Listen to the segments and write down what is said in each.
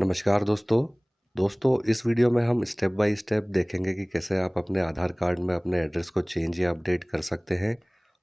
नमस्कार दोस्तों इस वीडियो में हम स्टेप बाय स्टेप देखेंगे कि कैसे आप अपने आधार कार्ड में अपने एड्रेस को चेंज या अपडेट कर सकते हैं।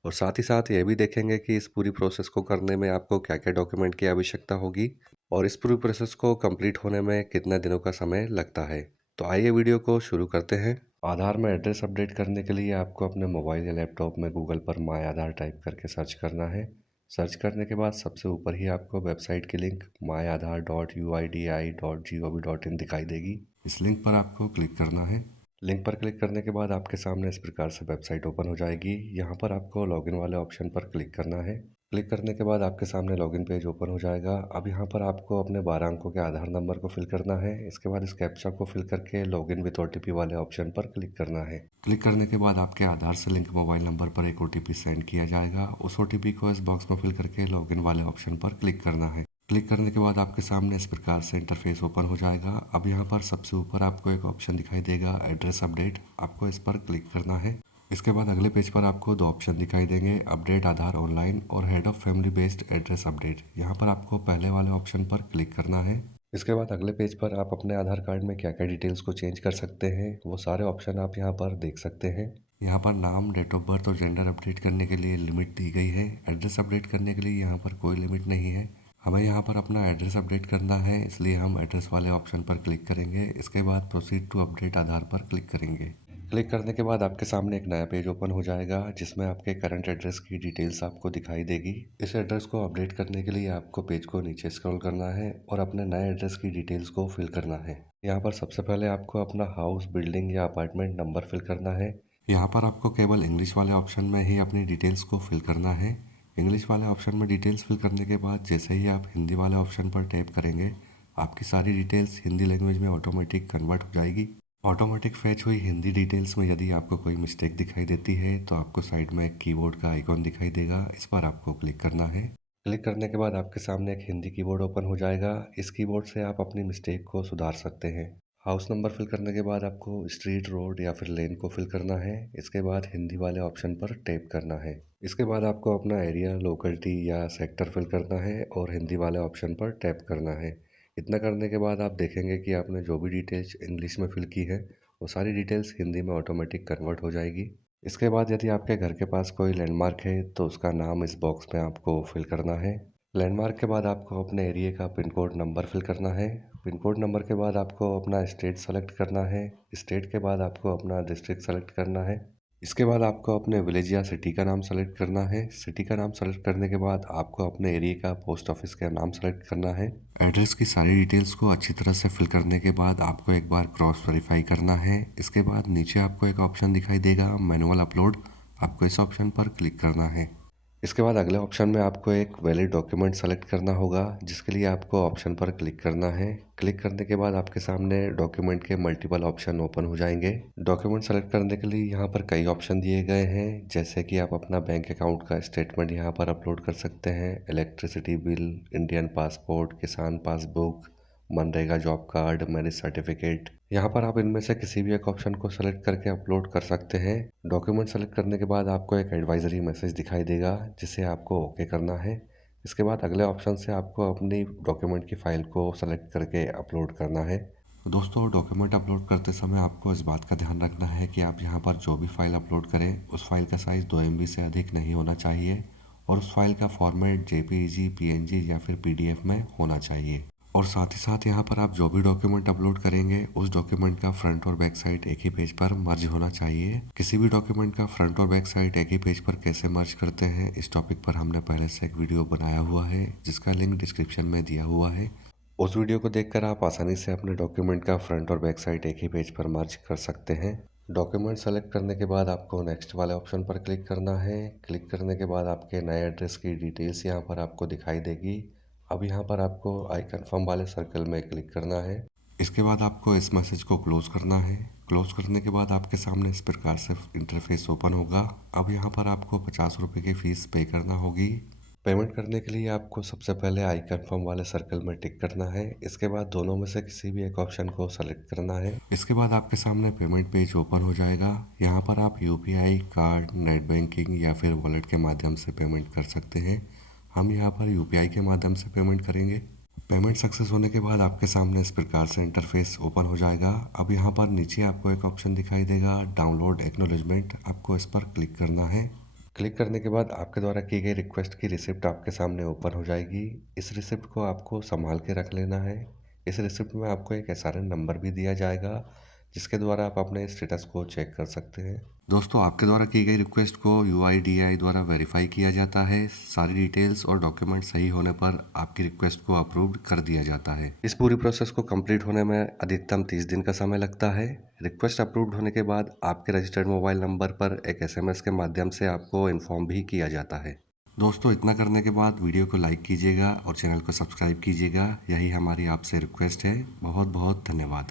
और साथ ही साथ ये भी देखेंगे कि इस पूरी प्रोसेस को करने में आपको क्या क्या डॉक्यूमेंट की आवश्यकता होगी और इस पूरी प्रोसेस को कंप्लीट होने में कितने दिनों का समय लगता है। तो आइए वीडियो को शुरू करते हैं। आधार में एड्रेस अपडेट करने के लिए आपको अपने मोबाइल या लैपटॉप में गूगल पर माई आधार टाइप करके सर्च करना है। सर्च करने के बाद सबसे ऊपर ही आपको वेबसाइट की लिंक myAadhar.uidi.gov.in दिखाई देगी। इस लिंक पर आपको क्लिक करना है। लिंक पर क्लिक करने के बाद आपके सामने इस प्रकार से वेबसाइट ओपन हो जाएगी। यहाँ पर आपको लॉगिन वाले ऑप्शन पर क्लिक करना है। क्लिक करने के बाद आपके सामने लॉगिन पेज ओपन हो जाएगा। अब यहाँ पर आपको अपने 12 अंकों के आधार नंबर को फिल करना है। इसके बाद इस कैप्चा को फिल करके लॉगिन विद ओटीपी वाले ऑप्शन पर क्लिक करना है। क्लिक करने के बाद आपके आधार से लिंक मोबाइल नंबर पर एक ओटीपी सेंड किया जाएगा। उस ओटीपी को इस बॉक्स में फिल करके लॉगिन वाले ऑप्शन पर क्लिक करना है। क्लिक करने के बाद आपके सामने इस प्रकार से इंटरफेस ओपन हो जाएगा। अब यहाँ पर सबसे ऊपर आपको एक ऑप्शन दिखाई देगा एड्रेस अपडेट, आपको इस पर क्लिक करना है। इसके बाद अगले पेज पर आपको दो ऑप्शन दिखाई देंगे, अपडेट आधार ऑनलाइन और head of family based address update. यहाँ पर आपको पहले वाले ऑप्शन पर क्लिक करना है। इसके बाद अगले पेज पर आप अपने आधार कार्ड में क्या क्या डिटेल्स को चेंज कर सकते हैं वो सारे ऑप्शन आप यहाँ पर देख सकते हैं। यहाँ पर नाम, डेट ऑफ बर्थ और जेंडर अपडेट करने के लिए लिमिट दी गई है। एड्रेस अपडेट करने के लिए यहाँ पर कोई लिमिट नहीं है। हमें यहाँ पर अपना एड्रेस अपडेट करना है, इसलिए हम एड्रेस वाले ऑप्शन पर क्लिक करेंगे। इसके बाद प्रोसीड टू अपडेट आधार पर क्लिक करेंगे। क्लिक करने के बाद आपके सामने एक नया पेज ओपन हो जाएगा जिसमें आपके करंट एड्रेस की डिटेल्स आपको दिखाई देगी। इस एड्रेस को अपडेट करने के लिए आपको पेज को नीचे स्क्रॉल करना है और अपने नए एड्रेस की डिटेल्स को फिल करना है। यहाँ पर सबसे पहले आपको अपना हाउस, बिल्डिंग या अपार्टमेंट नंबर फिल करना है। यहाँ पर आपको केवल इंग्लिश वाले ऑप्शन में ही अपनी डिटेल्स को फिल करना है। इंग्लिश वाले ऑप्शन में डिटेल्स फिल करने के बाद जैसे ही आप हिंदी वाले ऑप्शन पर टैप करेंगे आपकी सारी डिटेल्स हिंदी लैंग्वेज में ऑटोमेटिक कन्वर्ट हो जाएगी। ऑटोमेटिक फैच हुई हिंदी डिटेल्स में यदि आपको कोई मिस्टेक दिखाई देती है तो आपको साइड में एक कीबोर्ड का आइकॉन दिखाई देगा, इस पर आपको क्लिक करना है। क्लिक करने के बाद आपके सामने एक हिंदी कीबोर्ड ओपन हो जाएगा। इस कीबोर्ड से आप अपनी मिस्टेक को सुधार सकते हैं। हाउस नंबर फिल करने के बाद आपको स्ट्रीट, रोड या फिर लेन को फिल करना है। इसके बाद हिंदी वाले ऑप्शन पर टैप करना है। इसके बाद आपको अपना एरिया, लोकेलिटी या सेक्टर फिल करना है और हिंदी वाले ऑप्शन पर टैप करना है। इतना करने के बाद आप देखेंगे कि आपने जो भी डिटेल्स इंग्लिश में फिल की है वो सारी डिटेल्स हिंदी में ऑटोमेटिक कन्वर्ट हो जाएगी। इसके बाद यदि आपके घर के पास कोई लैंडमार्क है तो उसका नाम इस बॉक्स में आपको फिल करना है। लैंडमार्क के बाद आपको अपने एरिया का पिन कोड नंबर फिल करना है। पिन कोड नंबर के बाद आपको अपना स्टेट सेलेक्ट करना है। स्टेट के बाद आपको अपना डिस्ट्रिक्ट सेलेक्ट करना है। इसके बाद आपको अपने विलेज या सिटी का नाम सेलेक्ट करना है। सिटी का नाम सेलेक्ट करने के बाद आपको अपने एरिया का पोस्ट ऑफिस का नाम सेलेक्ट करना है। एड्रेस की सारी डिटेल्स को अच्छी तरह से फिल करने के बाद आपको एक बार क्रॉस वेरीफाई करना है। इसके बाद नीचे आपको एक ऑप्शन दिखाई देगा मैनुअल अपलोड, आपको इस ऑप्शन पर क्लिक करना है। इसके बाद अगले ऑप्शन में आपको एक वैलिड डॉक्यूमेंट सेलेक्ट करना होगा जिसके लिए आपको ऑप्शन पर क्लिक करना है। क्लिक करने के बाद आपके सामने डॉक्यूमेंट के मल्टीपल ऑप्शन ओपन हो जाएंगे। डॉक्यूमेंट सेलेक्ट करने के लिए यहाँ पर कई ऑप्शन दिए गए हैं, जैसे कि आप अपना बैंक अकाउंट का स्टेटमेंट यहाँ पर अपलोड कर सकते हैं, इलेक्ट्रिसिटी बिल, इंडियन पासपोर्ट, किसान passbook, MNREGA job card, marriage certificate. यहाँ पर आप इनमें से किसी भी एक ऑप्शन को सेलेक्ट करके अपलोड कर सकते हैं। डॉक्यूमेंट सेलेक्ट करने के बाद आपको एक एडवाइजरी मैसेज दिखाई देगा जिसे आपको ओके करना है। इसके बाद अगले ऑप्शन से आपको अपनी डॉक्यूमेंट की फ़ाइल को सेलेक्ट करके अपलोड करना है। दोस्तों, डॉक्यूमेंट अपलोड करते समय आपको इस बात का ध्यान रखना है कि आप यहाँ पर जो भी फाइल अपलोड करें उस फाइल का साइज़ 2 MB से अधिक नहीं होना चाहिए और उस फाइल का फॉर्मेट JPEG, PNG या फिर PDF में होना चाहिए। और साथ ही साथ यहाँ पर आप जो भी डॉक्यूमेंट अपलोड करेंगे उस डॉक्यूमेंट का फ्रंट और बैक साइड एक ही पेज पर मर्ज होना चाहिए। किसी भी डॉक्यूमेंट का फ्रंट और बैक साइड एक ही पेज पर कैसे मर्ज करते हैं इस टॉपिक पर हमने पहले से एक वीडियो बनाया हुआ है जिसका लिंक डिस्क्रिप्शन में दिया हुआ है। उस वीडियो को देखकर आप आसानी से अपने डॉक्यूमेंट का फ्रंट और बैक साइड एक ही पेज पर मर्ज कर सकते हैं। डॉक्यूमेंट सेलेक्ट करने के बाद आपको नेक्स्ट वाले ऑप्शन पर क्लिक करना है। क्लिक करने के बाद आपके नए एड्रेस की डिटेल्स यहाँ पर आपको दिखाई देगी। अब यहाँ पर आपको आई कन्फर्म वाले सर्कल में क्लिक करना है। इसके बाद आपको इस मैसेज को क्लोज करना है। क्लोज करने के बाद आपके सामने इस प्रकार से इंटरफेस ओपन होगा। अब यहाँ पर आपको 50 रुपये की फ़ीस पे करना होगी। पेमेंट करने के लिए आपको सबसे पहले आई कन्फर्म वाले सर्कल में टिक करना है। इसके बाद दोनों में से किसी भी एक ऑप्शन को सेलेक्ट करना है। इसके बाद आपके सामने पेमेंट पेज ओपन हो जाएगा। यहाँ पर आप UPI, कार्ड, नेट बैंकिंग या फिर वॉलेट के माध्यम से पेमेंट कर सकते हैं। हम यहाँ पर UPI के माध्यम से पेमेंट करेंगे। पेमेंट सक्सेस होने के बाद आपके सामने इस प्रकार से इंटरफेस ओपन हो जाएगा। अब यहाँ पर नीचे आपको एक ऑप्शन दिखाई देगा डाउनलोड एक्नॉलेजमेंट, आपको इस पर क्लिक करना है। क्लिक करने के बाद आपके द्वारा की गई रिक्वेस्ट की रिसिप्ट आपके सामने ओपन हो जाएगी। इस रिसिप्ट को आपको संभाल के रख लेना है। इस रिसिप्ट में आपको एक एसआरएन नंबर भी दिया जाएगा जिसके द्वारा आप अपने स्टेटस को चेक कर सकते हैं। दोस्तों, आपके द्वारा की गई रिक्वेस्ट को यूआईडीएआई द्वारा वेरीफाई किया जाता है। सारी डिटेल्स और डॉक्यूमेंट सही होने पर आपकी रिक्वेस्ट को अप्रूव्ड कर दिया जाता है। इस पूरी प्रोसेस को कंप्लीट होने में अधिकतम 30 दिन का समय लगता है। रिक्वेस्ट अप्रूव्ड होने के बाद आपके रजिस्टर्ड मोबाइल नंबर पर एक एसएमएस के माध्यम से आपको इन्फॉर्म भी किया जाता है। दोस्तों, इतना करने के बाद वीडियो को लाइक कीजिएगा और चैनल को सब्सक्राइब कीजिएगा। यही हमारी आपसे रिक्वेस्ट है। बहुत बहुत धन्यवाद।